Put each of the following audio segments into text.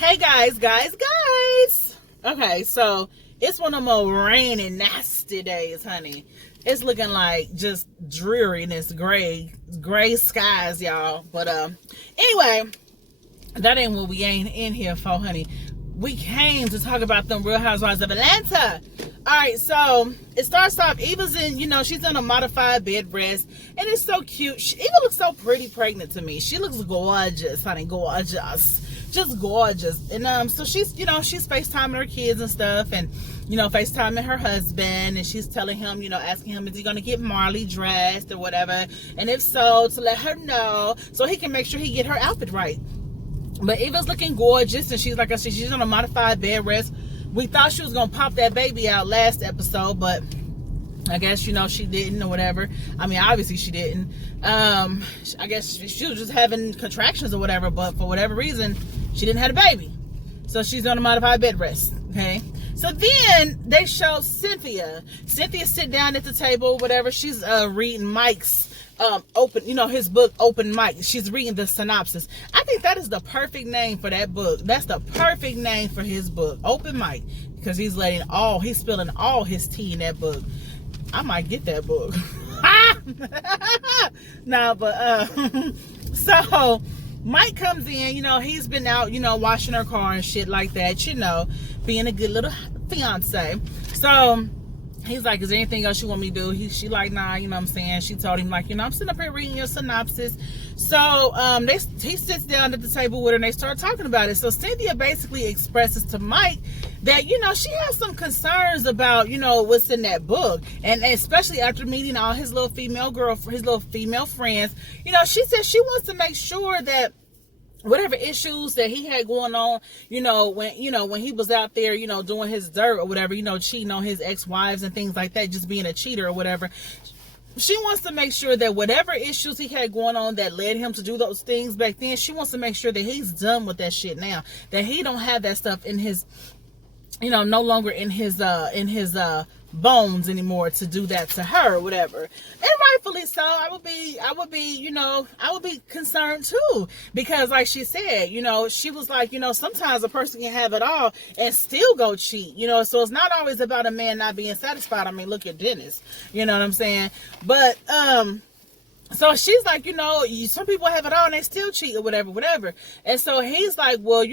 Hey guys. Okay, so it's one of them rainy, nasty days, honey. It's looking like just dreariness, gray skies, y'all. But anyway, that ain't what we ain't in here for, honey. We came to talk about them Real Housewives of Atlanta. All right, so it starts off. Eva's in, she's in a modified bed rest, and it's so cute. Eva looks so pretty pregnant to me. She looks gorgeous, honey, gorgeous, just gorgeous. And so she's, she's FaceTiming her kids and stuff, and FaceTiming her husband, and she's telling him, asking him, is he gonna get Marley dressed or whatever, and if so, to let her know so he can make sure he get her outfit right. But Eva's looking gorgeous, and she's, like I said, she's on a modified bed rest. We thought she was going to pop that baby out last episode, but I guess, she didn't or whatever. I mean, obviously she didn't. I guess she was just having contractions or whatever, but for whatever reason, she didn't have a baby. So she's on a modified bed rest, okay? So then they show Cynthia. Cynthia sit down at the table, whatever. She's reading Mike's open, his book, Open Mike. She's reading the synopsis. I think that is the perfect name for that book. That's the perfect name for his book, Open Mike, because he's spilling all his tea in that book. I might get that book. No, but so Mike comes in, he's been out, washing her car and shit like that, being a good little fiance. So he's like, is there anything else you want me to do? She like, nah, what I'm saying? She told him, like, I'm sitting up here reading your synopsis. So he sits down at the table with her, and they start talking about it. So Cynthia basically expresses to Mike that, she has some concerns about, what's in that book. And especially after meeting all his little female friends, she said she wants to make sure that whatever issues that he had going on, when he was out there, doing his dirt or whatever, cheating on his ex-wives and things like that, just being a cheater or whatever. She wants to make sure that whatever issues he had going on that led him to do those things back then, she wants to make sure that he's done with that shit now, that he don't have that stuff in his, no longer in his bones anymore to do that to her or whatever. And rightfully so. I would be concerned too, because like she said, she was like, sometimes a person can have it all and still go cheat, so it's not always about a man not being satisfied. I mean, look at Dennis, you know what I'm saying? But so she's like, some people have it all and they still cheat or whatever. And so he's like, well,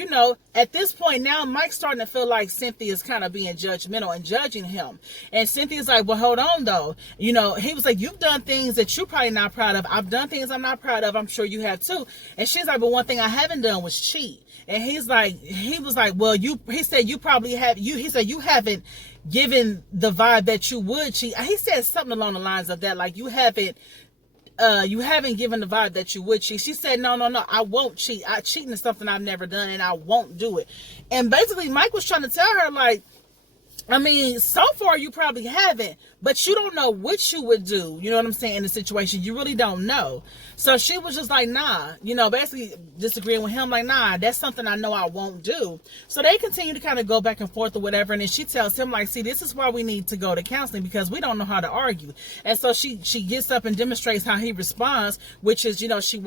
at this point now, Mike's starting to feel like Cynthia's kind of being judgmental and judging him. And Cynthia's like, well, hold on though. He was like, you've done things that you're probably not proud of. I've done things I'm not proud of. I'm sure you have too. And she's like, but one thing I haven't done was cheat. And he was like, well, he said you haven't given the vibe that you would cheat. He said something along the lines of that, like you haven't given the vibe that you would cheat. She said, no, I won't cheat. Cheating is something I've never done and I won't do it. And basically Mike was trying to tell her, like, I mean, so far you probably haven't, but you don't know what you would do, you know what I'm saying, in the situation. You really don't know. So she was just like, nah, basically disagreeing with him, like, nah, that's something I know I won't do. So they continue to kind of go back and forth or whatever, and then she tells him, like, see, this is why we need to go to counseling, because we don't know how to argue. And so she gets up and demonstrates how he responds, which is, she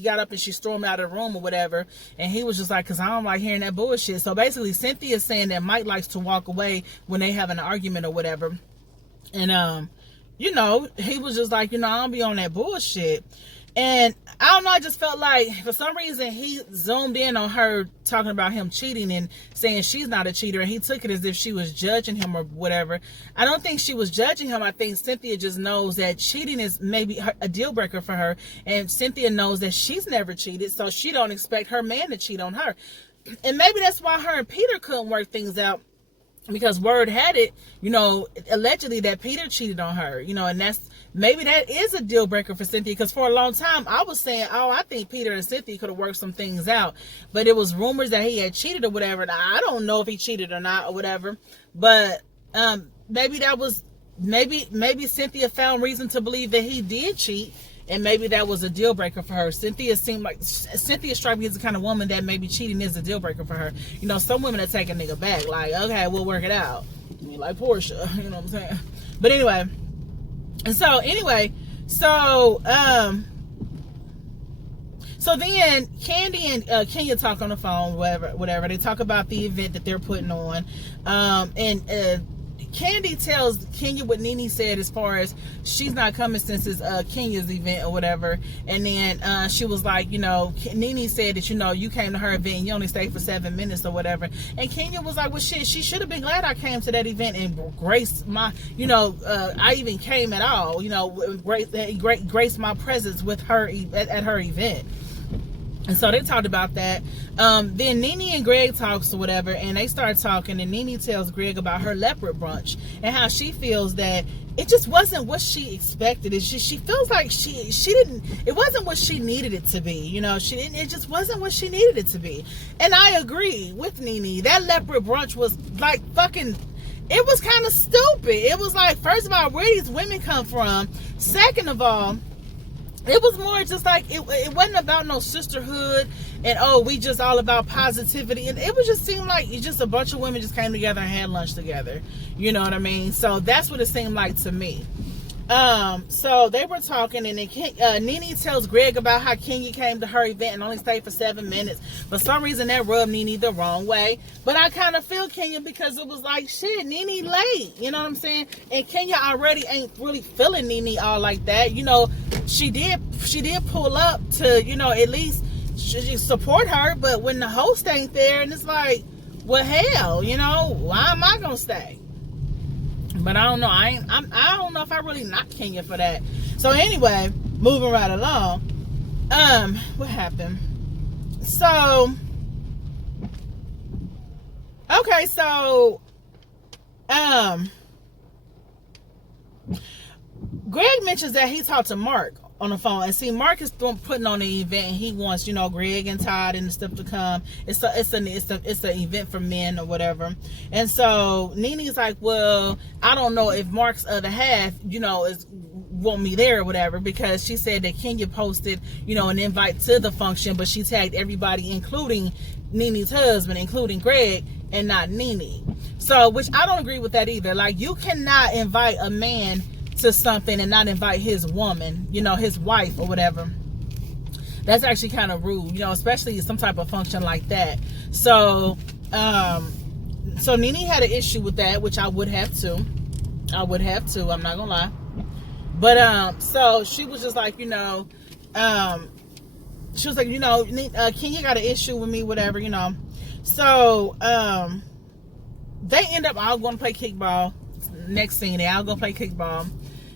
got up and she stormed out of the room or whatever, and he was just like, because I don't like hearing that bullshit. So basically Cynthia's saying that Mike likes to walk away when they have an argument or whatever. And he was just like, I don't be on that bullshit. And I don't know, I just felt like for some reason he zoomed in on her talking about him cheating and saying she's not a cheater, and he took it as if she was judging him or whatever. I don't think she was judging him. I think Cynthia just knows that cheating is maybe a deal breaker for her, and Cynthia knows that she's never cheated, so she don't expect her man to cheat on her. And maybe that's why her and Peter couldn't work things out, because word had it, allegedly that Peter cheated on her, and maybe that is a deal breaker for Cynthia, because for a long time I was saying, I think Peter and Cynthia could have worked some things out, but it was rumors that he had cheated or whatever. Now, I don't know if he cheated or not or whatever, but maybe Cynthia found reason to believe that he did cheat, and maybe that was a deal breaker for her. Cynthia struck me as the kind of woman that maybe cheating is a deal breaker for her. Some women that take a nigga back, like, okay, we'll work it out. I mean, like Portia, you know what I'm saying? But anyway, so So then Candy and Kenya talk on the phone, whatever. They talk about the event that they're putting on. And Candy tells Kenya what Nene said as far as she's not coming since it's Kenya's event or whatever. And then she was like, Nene said that, you came to her event and you only stayed for 7 minutes or whatever. And Kenya was like, well, shit, she should have been glad I came to that event and graced my, I even came at all, graced my presence with her at her event. And so they talked about that. Then Nene and Greg talks or whatever, and they start talking, and Nene tells Greg about her leopard brunch and how she feels that it just wasn't what she expected. She feels like she didn't, it wasn't what she needed it to be. It just wasn't what she needed it to be. And I agree with Nene. That leopard brunch was like fucking, it was kind of stupid. It was like, first of all, where these women come from? Second of all, it was more just like, it wasn't about no sisterhood and, we just all about positivity. And it would just seem like just a bunch of women just came together and had lunch together. You know what I mean? So that's what it seemed like to me. So they were talking, and then Nene tells Greg about how Kenya came to her event and only stayed for 7 minutes. For some reason, that rubbed Nene the wrong way. But I kind of feel Kenya, because it was like, shit, Nene late. You know what I'm saying? And Kenya already ain't really feeling Nene all like that. She did pull up to, at least she support her. But when the host ain't there, and it's like, well, hell, why am I gonna stay? But I don't know. I don't know if I really knock Kenya for that. So anyway, moving right along. What happened? So, okay, so, Greg mentions that he talked to Mark on the phone, and see, Mark is putting on an event, and he wants, Greg and Todd and the stuff to come. It's an event for men or whatever. And so Nene's like, well, I don't know if Mark's other half, is want me there or whatever, because she said that Kenya posted, an invite to the function, but she tagged everybody, including Nene's husband, including Greg, and not Nene. So, which I don't agree with that either. Like, you cannot invite a man to something and not invite his woman, his wife or whatever. That's actually kind of rude, especially some type of function like that. So, so Nene had an issue with that, which I would have too. I'm not gonna lie. But, so she was just like, she was like, Kenya got an issue with me, whatever, So, they end up all going to play kickball. Next scene, they all go play kickball.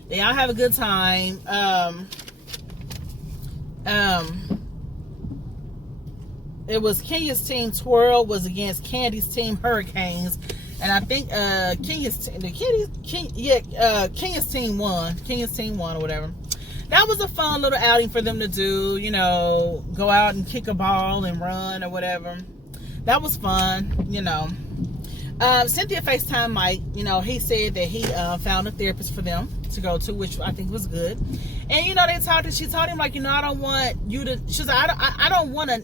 They all have a good time. It was Kenya's team Twirl was against Candy's team Hurricanes, and I think Kenya's team won. Kenya's team won or whatever. That was a fun little outing for them to do. Go out and kick a ball and run or whatever. That was fun. Cynthia FaceTime Mike. He said that he found a therapist for them to go to, which I think was good. And they talked, and she told him, like, I don't want you to, she's like, I don't want to.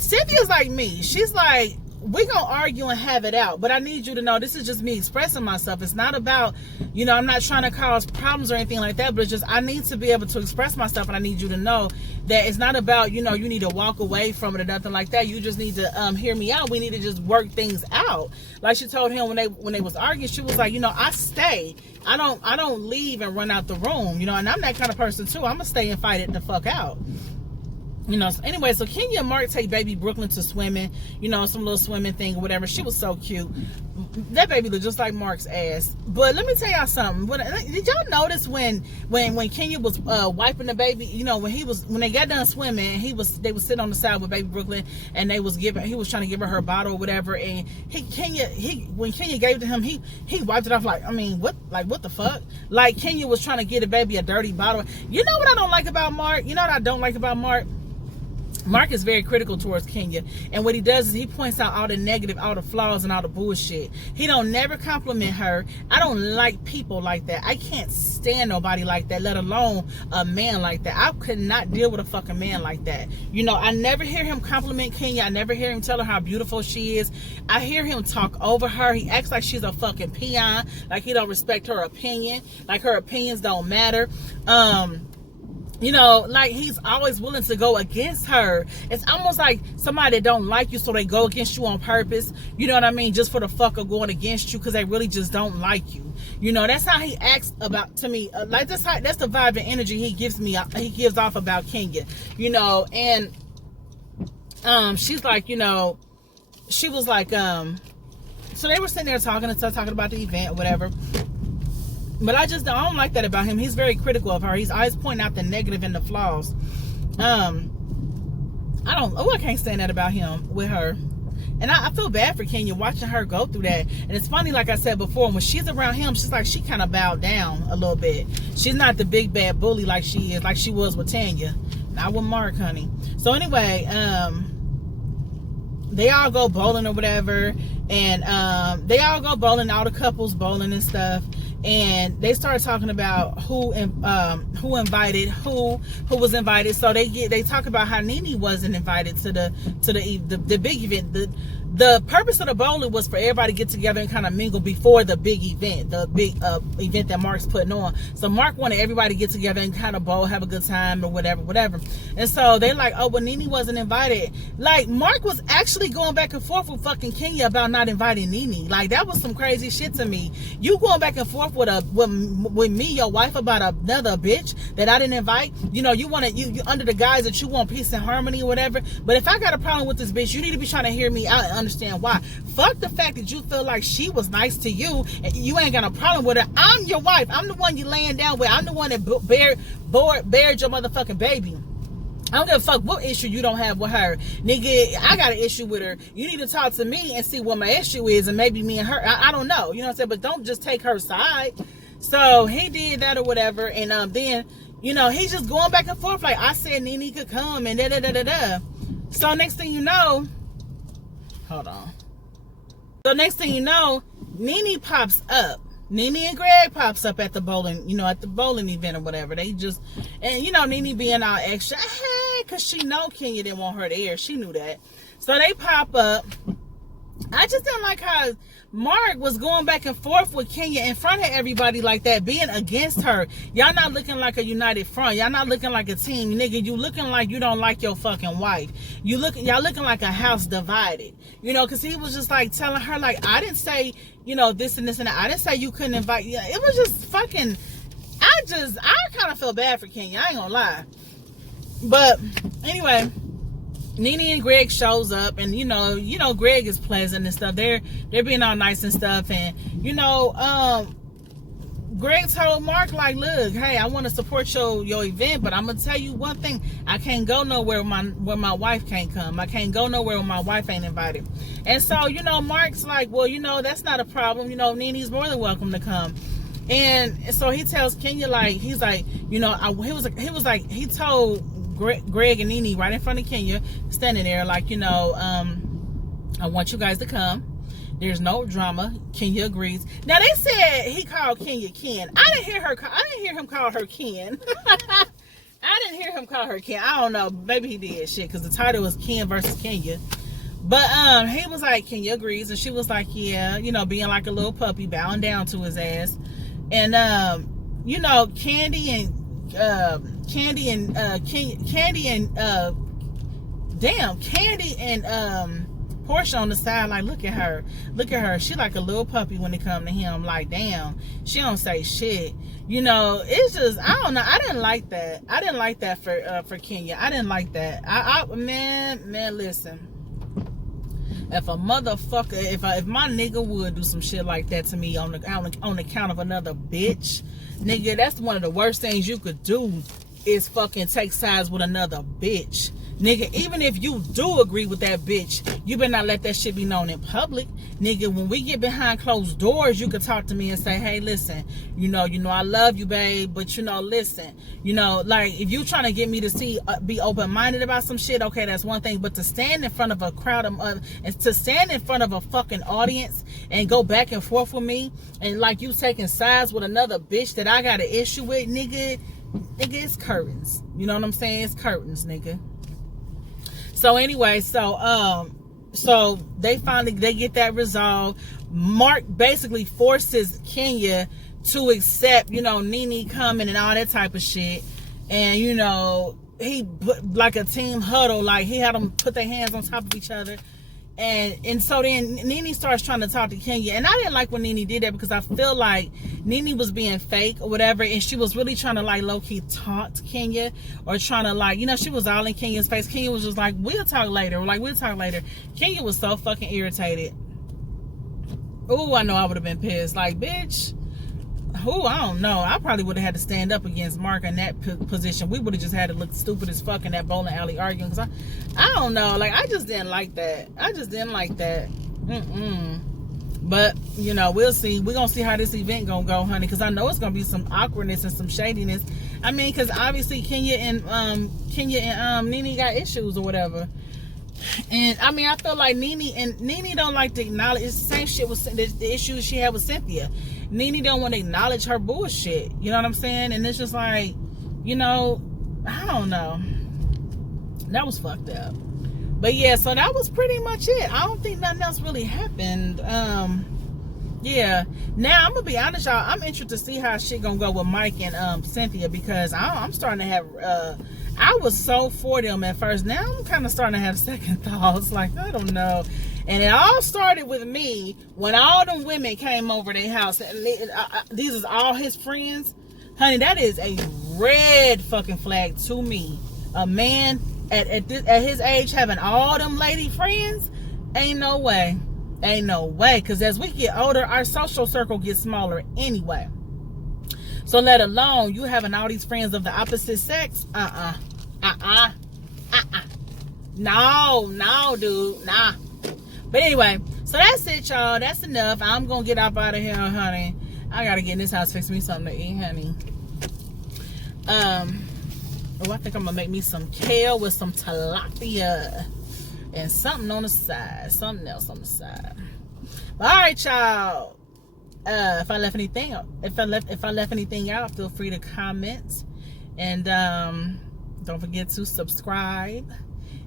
Cynthia's like me. She's like, we're gonna argue and have it out, but I need you to know this is just me expressing myself. It's not about, I'm not trying to cause problems or anything like that, but it's just, I need to be able to express myself, and I need you to know that it's not about, you need to walk away from it or nothing like that. You just need to hear me out. We need to just work things out. Like she told him when they was arguing, she was like, I stay. I don't leave and run out the room, and I'm that kind of person too. I'm gonna stay and fight it the fuck out. So anyway, so Kenya and Mark take baby Brooklyn to swimming, some little swimming thing or whatever. She was so cute. That baby looked just like Mark's ass. But let me tell y'all something. Did y'all notice when Kenya was wiping the baby, when they got done swimming, they was sitting on the side with baby Brooklyn, and he was trying to give her bottle or whatever, and when Kenya gave it to him, he wiped it off like, what the fuck? Like, Kenya was trying to give the baby a dirty bottle. You know what I don't like about Mark? You know what I don't like about Mark? Mark is very critical towards Kenya, and what he does is he points out all the negative, all the flaws, and all the bullshit. He don't never compliment her. I don't like people like that. I can't stand nobody like that, let alone a man like that. I could not deal with a fucking man like that. I never hear him compliment Kenya. I never hear him tell her how beautiful she is. I hear him talk over her. He acts like she's a fucking peon, like he don't respect her opinion, like her opinions don't matter. you know, like he's always willing to go against her. It's almost like somebody that don't like you, so they go against you on purpose. You know what I mean? Just for the fuck of going against you, because they really just don't like you. You know, that's how he acts about to me. Like that's the vibe and energy he gives me. He gives off about Kenya. You know, and she's like, you know, she was like, so they were sitting there talking and stuff, talking about the event or whatever. But I don't like that about him. He's very critical of her. He's always pointing out the negative and the flaws. I can't stand that about him with her. And I feel bad for Kenya watching her go through that. And it's funny, like I said before, when she's around him, she's like, she kind of bowed down a little bit. She's not the big bad bully like she is, like she was with Tanya. Not with Mark, honey. So anyway, they all go bowling or whatever. And they all go bowling, all the couples bowling and stuff. And they started talking about who invited who was invited. So they talk about how Nene wasn't invited to the big event. The purpose of the bowling was for everybody to get together and kind of mingle before the big event, event that Mark's putting on. So Mark wanted everybody to get together and kind of bowl, have a good time or whatever. And so they're like, oh, well, Nene wasn't invited. Like, Mark was actually going back and forth with fucking Kenya about not inviting Nene. Like, that was some crazy shit to me. You going back and forth with me, your wife, about another bitch that I didn't invite. You know, you you under the guise that you want peace and harmony or whatever. But if I got a problem with this bitch, you need to be trying to hear me out and understand why. Fuck the fact that you feel like she was nice to you and you ain't got a problem with her. I'm your wife. I'm the one you laying down with. I'm the one that buried your motherfucking baby. I don't give a fuck what issue you don't have with her. Nigga, I got an issue with her. You need to talk to me and see what my issue is, and maybe me and her, I don't know. You know what I'm saying? But don't just take her side. So he did that or whatever. And then, you know, he's just going back and forth like, I said Nene could come and da-da-da-da-da. So next thing you know, hold on. So next thing you know, Nene pops up. Nene and Greg pops up at the bowling, you know, at the bowling event or whatever. They just, and you know, Nene being all extra, hey, because she know Kenya didn't want her there. She knew that. So they pop up. I just didn't like how Mark was going back and forth with Kenya in front of everybody like that, being against her. Y'all not looking like a united front. Y'all not looking like a team, nigga. You looking like you don't like your fucking wife. Y'all looking like a house divided. You know, because he was just like telling her, like, I didn't say, you know, this and this and that. I didn't say you couldn't invite. Yeah, it was just fucking. I kind of feel bad for Kenya. I ain't gonna lie. But anyway, Nene and Greg shows up, and you know Greg is pleasant and stuff. They're being all nice and stuff, and you know, Greg told Mark, like, look, hey, I want to support your event, but I'm gonna tell you one thing: I can't go nowhere where my wife can't come. I can't go nowhere where my wife ain't invited. And so, you know, Mark's like, well, you know, that's not a problem. You know, Nene's more than welcome to come. And so he tells Kenya, like, he's like, you know, he told Greg and Nene right in front of Kenya, standing there, like, you know, I want you guys to come. There's no drama. Kenya agrees. Now they said he called Kenya Ken. I didn't hear him call her Ken. I didn't hear him call her Ken. I don't know. Maybe he did, shit, because the title was Ken versus Kenya. But he was like, Kenya agrees, and she was like, yeah, you know, being like a little puppy, bowing down to his ass. And you know, Candy and Portia on the side, like, look at her, she like a little puppy when it come to him. Like, damn, she don't say shit. You know, it's just, I don't know, I didn't like that for Kenya. I didn't like that. Man, listen, if a motherfucker, if my nigga would do some shit like that to me on account of another bitch, nigga, that's one of the worst things you could do, is fucking take sides with another bitch. Nigga, even if you do agree with that bitch, you better not let that shit be known in public. Nigga, when we get behind closed doors, you can talk to me and say, hey, listen, you know, I love you, babe, but, you know, listen, you know, like, if you trying to get me to be open-minded about some shit, okay, that's one thing, but to stand in front of a crowd and to stand in front of a fucking audience and go back and forth with me, and like you taking sides with another bitch that I got an issue with, nigga, it's curtains. You know what I'm saying? It's curtains, nigga. So anyway, so they get that resolved. Mark basically forces Kenya to accept, you know, Nene coming and all that type of shit. And, you know, he put like a team huddle, like he had them put their hands on top of each other. And so then Nene starts trying to talk to Kenya. And I didn't like when Nene did that, because I feel like Nene was being fake or whatever. And she was really trying to like low-key taunt Kenya, or trying to like, you know, she was all in Kenya's face. Kenya was just like, we'll talk later. Or like, we'll talk later. Kenya was so fucking irritated. Oh, I know I would have been pissed. Like, bitch. Who, I don't know. I probably would have had to stand up against Mark in that position. We would have just had to look stupid as fuck in that bowling alley arguing. Because I don't know. Like, I just didn't like that. I just didn't like that. But, you know, we'll see. We're going to see how this event going to go, honey. Because I know it's going to be some awkwardness and some shadiness. I mean, because obviously Kenya and Nene got issues or whatever. And I mean, I feel like Nene don't like to acknowledge. It's the same shit with the issues she had with Cynthia. Nene don't want to acknowledge her bullshit. You know what I'm saying? And it's just like, you know, I don't know. That was fucked up. But yeah, so that was pretty much it. I don't think nothing else really happened. Yeah. Now I'm gonna be honest, y'all. I'm interested to see how shit gonna go with Mike and Cynthia, because I'm starting to have. I was so for them at first. Now I'm kind of starting to have second thoughts. Like, I don't know. And it all started with me when all them women came over their house. And these is all his friends. Honey, that is a red fucking flag to me. A man at his age having all them lady friends? Ain't no way. Ain't no way. Because as we get older, our social circle gets smaller anyway. So let alone you having all these friends of the opposite sex. No, dude. Nah. But anyway, so that's it, y'all. That's enough. I'm going to get up out of here, honey. I got to get in this house, fix me something to eat, honey. I think I'm going to make me some kale with some tilapia and something on the side. Something else on the side. All right, y'all. If I left anything out, feel free to comment. And don't forget to subscribe.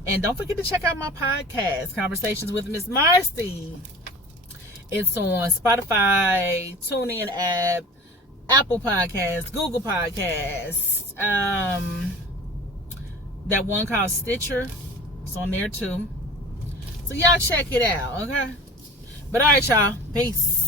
And don't forget to check out my podcast, Conversations with Miss Marcy. It's on Spotify, TuneIn app, Apple Podcasts, Google Podcasts. That one called Stitcher. It's on there too. So y'all check it out, okay? But all right, y'all. Peace.